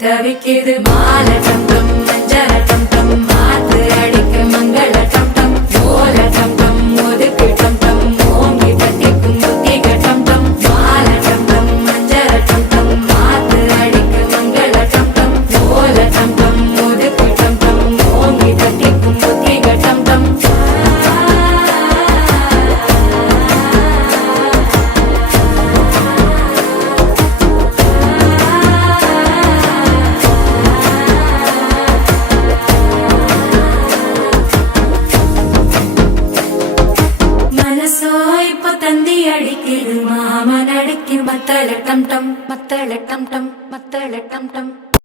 தவிக்குது மால டம் டம் மஞ்சள டம் டம் மாத்து அடிக்க மங்கள டம் டம் ஓல டம் டம் ஒதுக்கு டம் டம் ஓங்கி தட்டிக்கும் புத்திக டம் டம் மால டம் டம் மஞ்சள டம் டம் மாத்து அடிக்க மங்கள டம் டம் ஓல டம் டம் ஒதுக்கு டம் டம் ஓங்கி தட்டிக்கும் புத்திக டம் டம் தந்தி அடிக்குது மாமன் அடிக்கு மத்தள டம் டம் மத்தள டம் டம் மத்தள டம் டம்